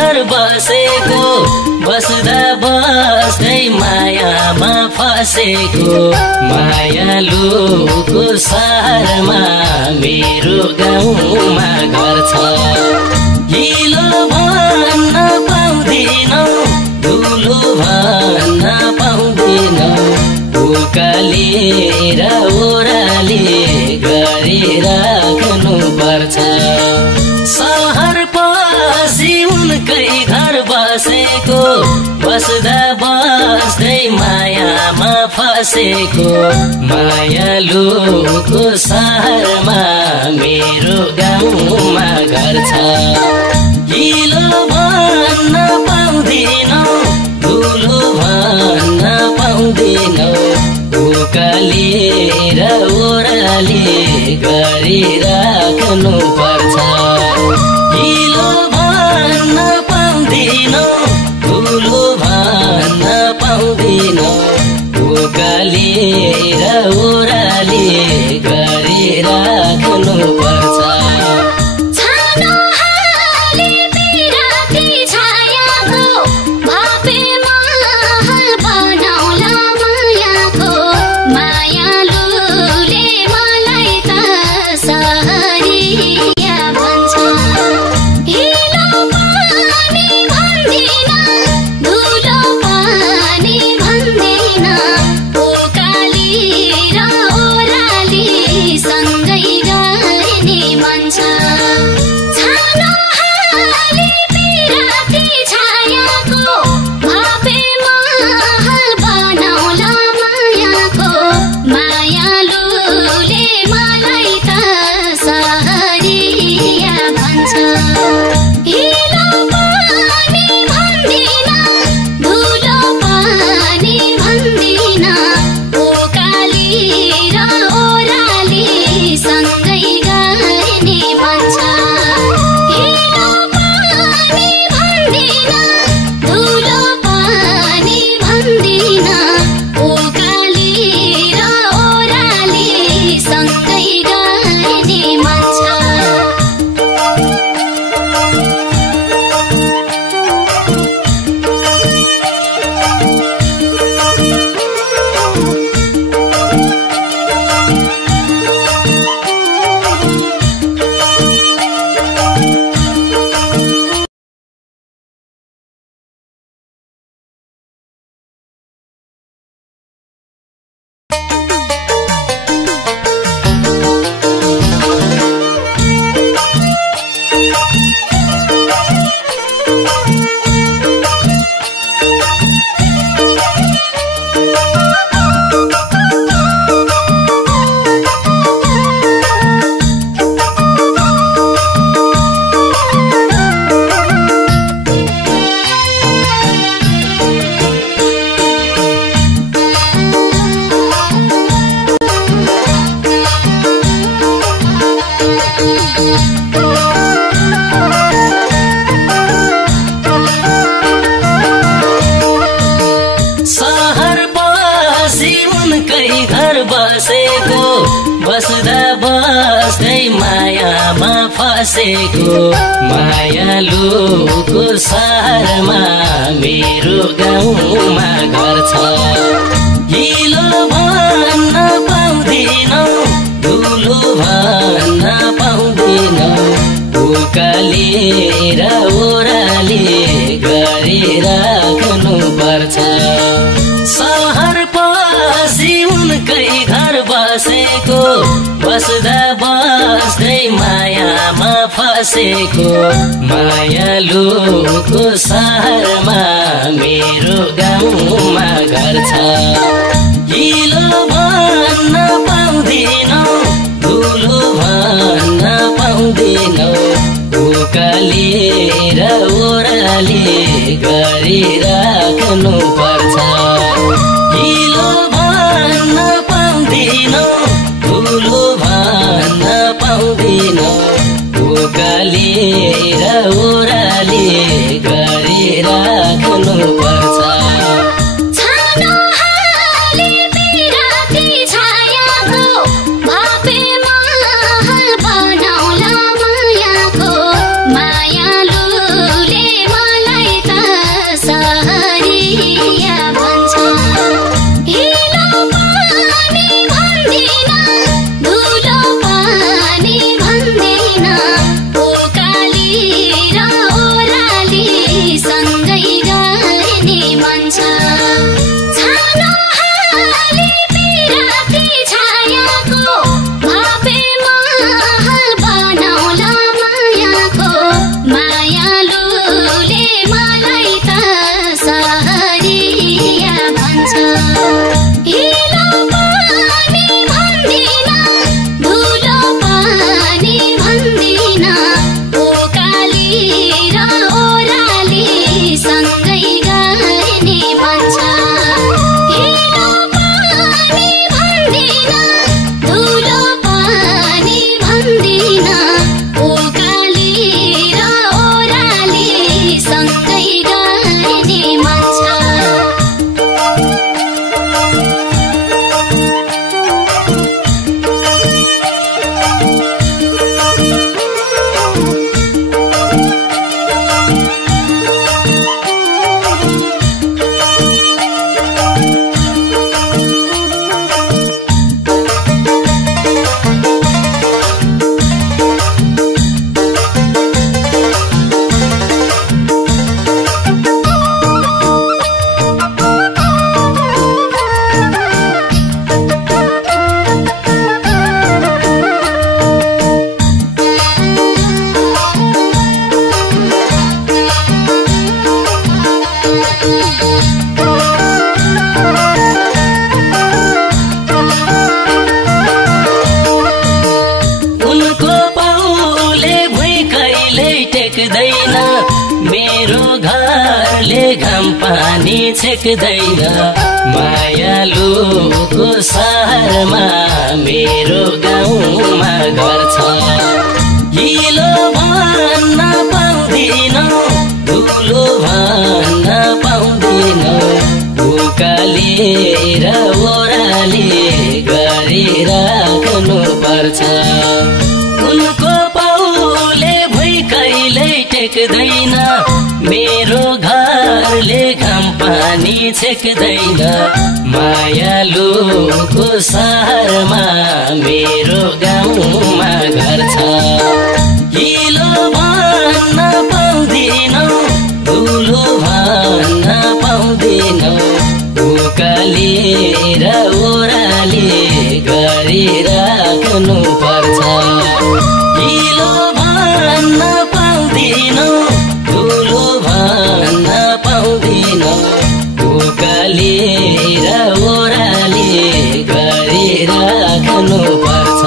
घर बसेको बस्दा बस्दै मायामा फसेको मायालुको सहरमा मेरो गाउँमा घर छ हिलो भन्न पाउँदिनौ धुलो भन्न पाउँदिनौ उकाली र ओराली गरिराख्नु पर्छ सहर पछि उनकै घर बसेको बस्दा बस्दै मायामा फसेको मायालुको सहरमा मेरो गाउँमा घर छ हिलो भन्न पाउँदिनौ धुलो भन्न पाउँदिनौ उकाली र ओराली गरिराख्नु पर्छ हिलो भन्न पाउँदिनौ धुलो भन्न पाउँदिनौ उकाली र ओराली गरिराख्नु पर्छ बस्दा बस्दै मायामा फसेको मायालुको सहरमा मेरो गाउँमा घर छ हिलो भन्न पाउँदिनौ धुलो भन्न पाउँदिनौ उकाली र ओराली गरिराख्नु पर्छ सहर पछि उनकै घर बसेको बस्दा बस्दै मायामा फसेको मायालुको सहरमा मेरो गाउँमा घर छ हिलो भन्न पाउँदिनौ धुलो भन्न पाउँदिनौ उकाली र ओराली गरिराख्नु पर्छ हिलो भन्न पाउँदिनौ धुलो भन्न पाउँदिनौ उकाली र ओराली गरिराख्नु पर्छ मायालुले घरले घाम पानी छेक्दैन मायालुको सहरमा मेरो गाउँमा घर छ हिलो भन्न पाउँदिन धुलो भन्न पाउँदिन उकालेर ओराले गरिराख्नु पर्छ उनको पाउले भुइँ कहिल्यै टेक्दैन मेरो घरले घाम पानी छेक्दैन मायालुको सहरमा मेरो गाउँमा घर छ हिलो भन्न पाउँदिन धुलो भन्न पाउँदिन उकालेर ओराले गरिराख्नु पर्छ हिलो भन्न पाउँदिन धुलो भन्न पाउँदिन उकालेर ओराले गरिराख्नु पर्छ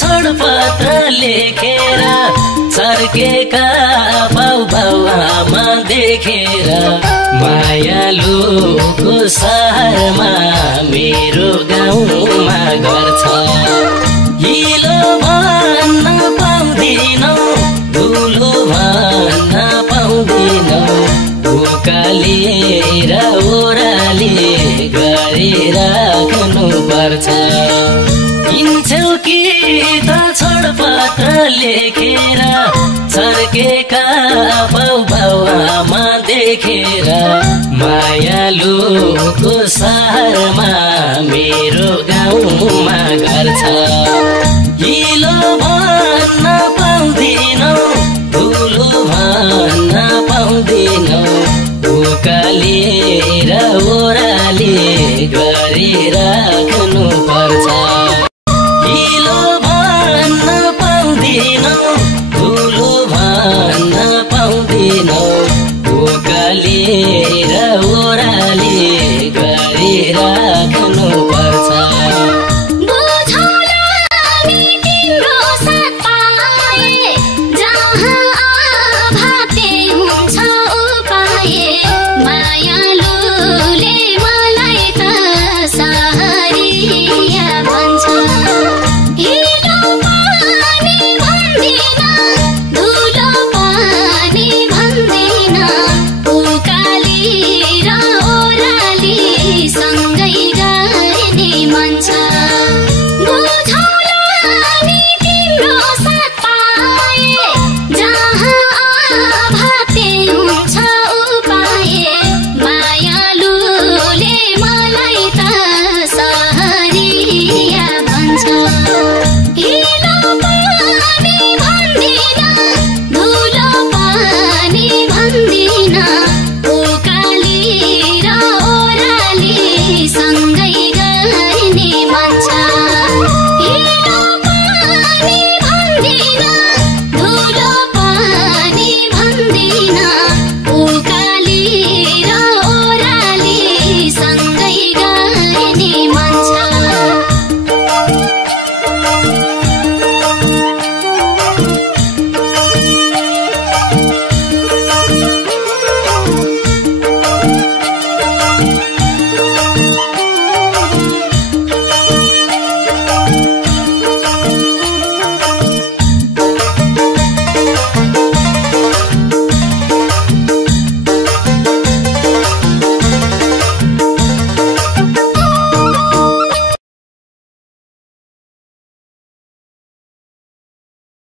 छोडपत्र लेखेर सर्केका बाउआमा देखेर मायालुको सहरमा मेरो गाउँमा घर छ हिलो भन्न पाउँदिन धुलो भन्न पाउँदिन उकालेर ओराले गरिराख्नु पर्छ हिँड्छौ कि त छोडपत्र लेखेर छर्केका बाउआमा देखेर मायालुको सहरमा मेरो गाउँमा घर छ हिलो भन्न पाउँदिन धुलो भन्न पाउँदिन उकालेर ओराले गरिराख्नु पर्छ हिलो भन्न पाउँदिन धुलो भन्न पाउँदिन उकालेर ओराले गरिराख्नु